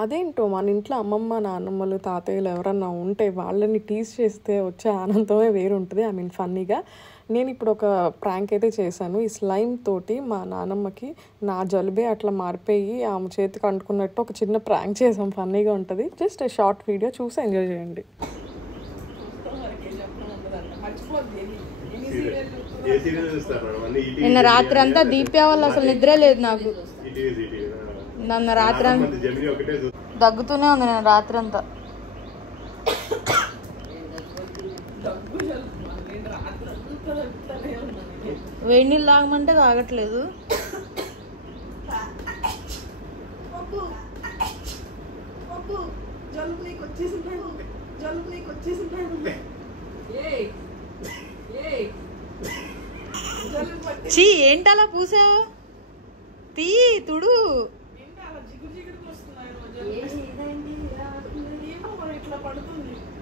అదేంటో మన ఇంట్లో అమ్మమ్మ, నాన్నమ్మలు, తాతయ్యలు ఎవరన్నా ఉంటే వాళ్ళని టీజ్ చేస్తే వచ్చే ఆనందమే వేరుంటుంది. ఐ మీన్ ఫన్నీగా. నేను ఇప్పుడు ఒక ప్రాంక్ అయితే చేశాను. ఈ స్లైమ్ తోటి మా నానమ్మకి నా జలుబే అట్లా మారిపోయి ఆమె చేతికి అంటుకున్నట్టు ఒక చిన్న ప్రాంక్ చేసాం. ఫన్నీగా ఉంటుంది. జస్ట్ షార్ట్ వీడియో చూసి ఎంజాయ్ చేయండి. నిన్న రాత్రి అంతా దీప్యా వల్ల అసలు నిద్రే లేదు నాకు. నన్ను రాత్రి దగ్గుతూనే ఉంది నేను రాత్రి అంతా. వేడి నీళ్ళు తాగమంటే తాగట్లేదు. చీ ఏంటి అలా పూసావు? తీ తుడు.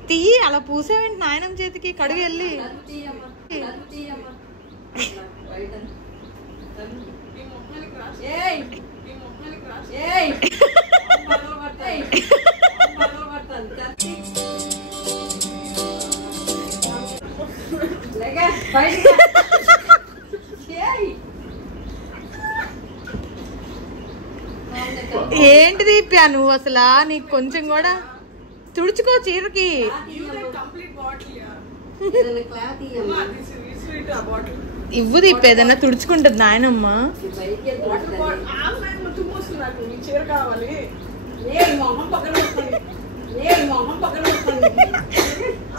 తీ అలా పూసావేంటి నాయనం చేతికి? కడుగు వెళ్ళి ఏంటి దీప్యా నువ్వు అసలు? నీకు కొంచెం కూడా తుడుచుకో చీరకి. ఇవ్వు దీప్యా ఏదన్నా తుడుచుకుంటుంది నాయనమ్మ.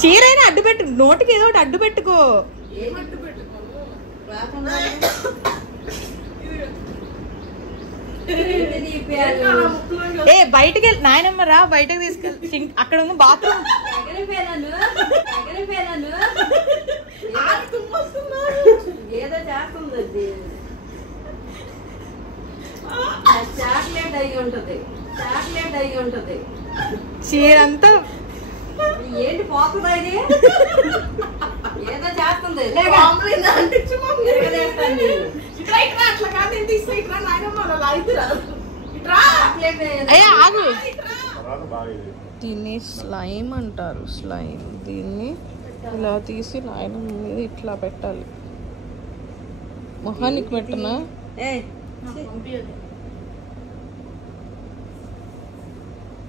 చీరైనా అడ్డు పెట్టు, నోటికి ఏదో ఒకటి అడ్డు పెట్టుకో. ఏ బయటకి వెళ్ళి నాయనమ్మ రా, బయటకు తీసుకెళ్ళి. అక్కడ ఉంది బాత్రూమ్. ఏదో చేస్తుంది, చాక్లెట్ అయి ఉంటది, చాక్లెట్ అయి ఉంటది. చీరంతా ఏంటి పోతుందా ఇది? ఏదో చేస్తుంది. దీన్ని స్లైమ్ అంటారు. స్లైమ్ దీన్ని ఇలా తీసి నాయనమ్మ మీద ఇట్లా పెట్టాలి. మొహానికి పెట్టనా?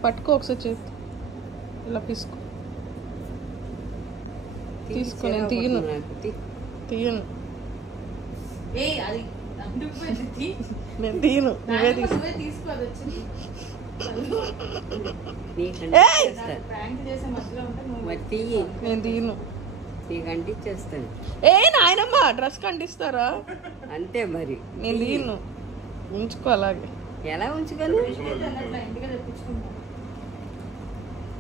పట్టుకో ఒకసారి చేతి ఇలా తీసుకో. నేను తీయను. నేను తీయను, నువ్వే తీసుకో. నేను తీయను. ఏ నాయనమ్మ డ్రెస్ కంటిస్తారా? అంతే మరి. నేను తీయను, ఉంచుకో అలాగే. ఎలా ఉంచుకోను?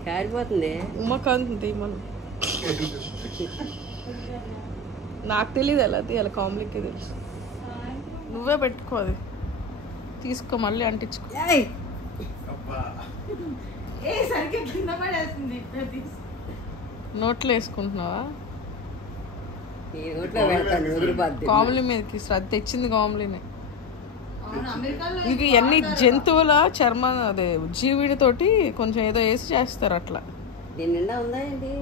కారిపోతుంది. ఉమ్మకాంతి తీయమను. నాకు తెలియదు ఎలా తీయాలి, కాంప్లికే తెలుసు. నువ్వే పెట్టుకో, అది తీసుకో మళ్ళీ అంటించుకో. నోట్లో వేసుకుంటున్నావా? కామ్లీ మీదకి శ్రద్ధ తెచ్చింది. కామ్లీనే ఇక ఎన్ని జంతువుల చర్మం అదే జీవిడితోటి కొంచెం ఏదో వేసి చేస్తారు అట్లా. దీని నిండా ఉందా ఏంటి?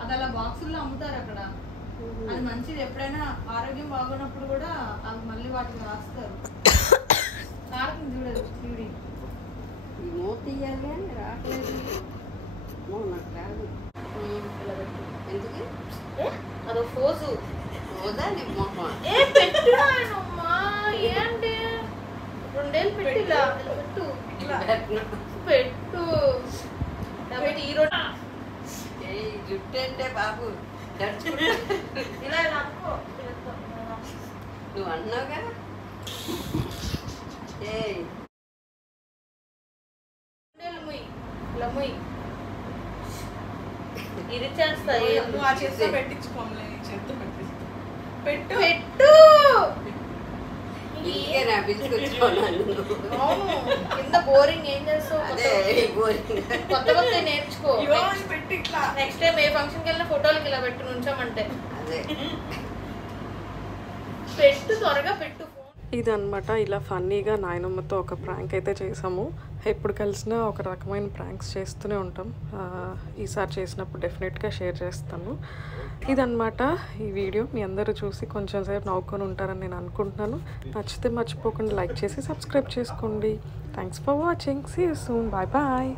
అది అలా బాక్సుల్లో అమ్ముతారు అక్కడ. అది మంచిది. ఎప్పుడైనా ఆరోగ్యం బాగున్నప్పుడు కూడా అవి మళ్ళీ వాటిని రాస్తారు. కారుతుంది చూడదు చూడి. ఈ మూత తీయాలి అని రావట్లేదు. నాకు రాదు. ఎందుకు? అదో ఫోజు. ఏంటి 2 ఏళ్ళు పెట్టిలా పెట్టు పెట్టు. జుట్టు అంటే బాబు ఇలా ఇలా అనుకో. నువ్వు అన్నావుగా. ఇలా ముయ్ ఇది చేస్తాయి. పెట్టించుకోమలే, చేత్తో పెట్టు పెట్టు. కింద బోరింగ్ ఏం చేస్తావు? కొత్త కొత్త నేర్చుకో. నెక్స్ట్ టైం ఏ ఫంక్షన్ కి వెళ్ళినా ఫోటోలకి ఇలా పెట్టు నుంచోమంటే. పెట్టు త్వరగా పెట్టు. ఇదనమాట ఇలా ఫన్నీగా నాయనమ్మతో ఒక ప్రాంక్ అయితే చేసాము. ఎప్పుడు కలిసినా ఒక రకమైన ప్రాంక్స్ చేస్తూనే ఉంటాం. ఈసారి చేసినప్పుడు డెఫినెట్గా షేర్ చేస్తాను. ఇదనమాట ఈ వీడియో. మీ అందరూ చూసి కొంచెం సేపు నవ్వుకొని ఉంటారని నేను అనుకుంటున్నాను. నచ్చితే మర్చిపోకుండా లైక్ చేసి సబ్స్క్రైబ్ చేసుకోండి. Thanks for watching. See you soon. Bye bye.